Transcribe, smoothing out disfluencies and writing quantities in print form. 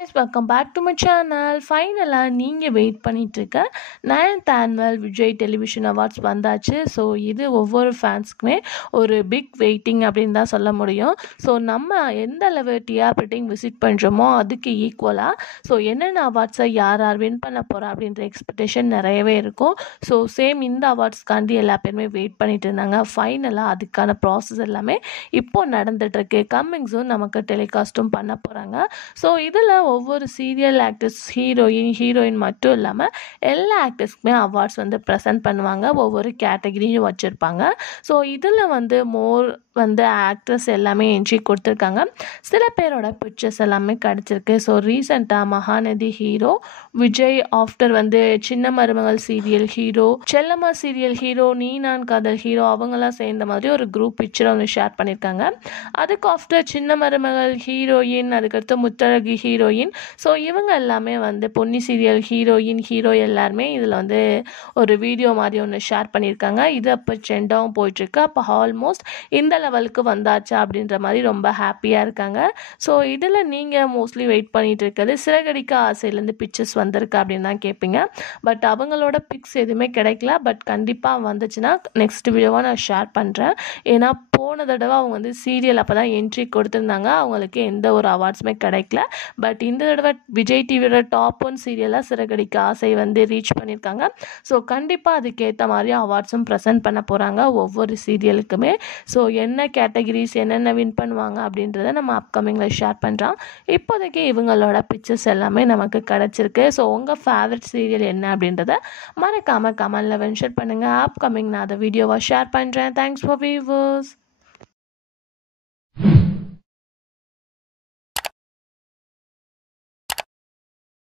Guys, welcome back to my channel. ஃபைனலாக நீங்கள் wait பண்ணிகிட்ருக்க 9th annual Vijay television awards வந்தாச்சு. ஸோ இது ஒவ்வொரு ஃபேன்ஸுக்குமே ஒரு பிக் வெயிட்டிங் அப்படின்னு தான் சொல்ல முடியும். ஸோ நம்ம எந்த அளவு டிஆர் ரேட்டிங் விசிட் பண்ணுறோமோ அதுக்கு ஈக்குவலாக என்னென்ன அவார்ட்ஸை யார் யார் வின் பண்ண போகிறா அப்படின்ற எக்ஸ்பெக்டேஷன் நிறையவே இருக்கும். சேம் இந்த அவார்ட்ஸ்க்காண்டி எல்லா பேருமே வெயிட் பண்ணிட்டு இருந்தாங்க. ஃபைனலாக அதுக்கான ப்ராசஸ் எல்லாமே இப்போது நடந்துகிட்ருக்கு. கம்மிங் சூன் நமக்கு டெலிகாஸ்ட்டும் பண்ண போகிறாங்க. இதில் ஒவ்வொரு சீரியல் ஆக்டர்ஸ், ஹீரோயின் மட்டும் இல்லாமல் எல்லா ஆக்டர்ஸ்க்குமே அவார்ட்ஸ் ப்ரெசென்ட் பண்ணுவாங்க. ஒவ்வொரு கேட்டகிரியும் வச்சுருப்பாங்க. இதில் மோர் ஆக்ட்ரஸ் எல்லாமே என்ட்ரி கொடுத்துருக்காங்க. சில பேரோட பிக்சர்ஸ் எல்லாமே கிடச்சிருக்கு. ரீசெண்டாக மகாநதி ஹீரோ, விஜய் ஆஃப்டர் சின்ன மருமகள் சீரியல் ஹீரோ, செல்லம்மா சீரியல் ஹீரோ, நீ நான் காதல் ஹீரோ அவங்களாம் சேர்ந்த மாதிரி ஒரு குரூப் பிக்சரை ஷேர் பண்ணியிருக்காங்க. அதுக்கு ஆஃப்டர் சின்ன மருமகள் ஹீரோயின், அதுக்கடுத்து முத்தழகி ஹீரோயின். இவங்க எல்லாமே பொன்னி சீரியல் ஹீரோயின், ஹீரோ எல்லாருமே இதில் ஒரு வீடியோ மாதிரி ஒன்று ஷேர் பண்ணியிருக்காங்க. இது அப்போ ட்ரெண்டாகவும் போயிட்டுருக்கு. அப்போ ஆல்மோஸ்ட் இந்த லெவலுக்கு வந்தாச்சா அப்படின்ற மாதிரி ரொம்ப ஹாப்பியாக இருக்காங்க. இதில் நீங்கள் மோஸ்ட்லி வெயிட் பண்ணிகிட்டு இருக்கிறது சிறகடிக்க ஆசையிலேருந்து பிக்சர்ஸ் வந்திருக்கு அப்படின்னு தான் கேட்பீங்க. பட் அவங்களோட பிக்ஸ் எதுவுமே கிடைக்கல. பட் கண்டிப்பாக வந்துச்சுன்னா நெக்ஸ்ட் வீடியோவாக நான் ஷேர் பண்ணுறேன். ஏன்னா போன தடவை அவங்க சீரியல் அப்போ தான் என்ட்ரி கொடுத்துருந்தாங்க. அவங்களுக்கு எந்த ஒரு அவார்ட்ஸுமே கிடைக்கல. பட் இந்த தடவை விஜய் டிவியோட டாப் 1 சீரியலாக சிறகடிக்க ஆசை ரீச் பண்ணியிருக்காங்க. கண்டிப்பாக அதுக்கேற்ற மாதிரி அவார்ட்ஸும் ப்ரெசென்ட் பண்ண போகிறாங்க ஒவ்வொரு சீரியலுக்குமே. என்ன கேட்டகிரிஸ் என்னென்ன வின் பண்ணுவாங்க அப்படின்றத நம்ம அப்கமிங்கில் ஷேர் பண்ணுறோம். இப்போதைக்கு இவங்களோட பிக்சர்ஸ் எல்லாமே நமக்கு கிடச்சிருக்கு. உங்கள் ஃபேவரட் சீரியல் என்ன அப்படின்றத மறக்காமல் கமெண்டில் மென்ஷன் பண்ணுங்கள். அப்கமிங் நான் அதை வீடியோவாக ஷேர் பண்ணுறேன். Thanks for viewers.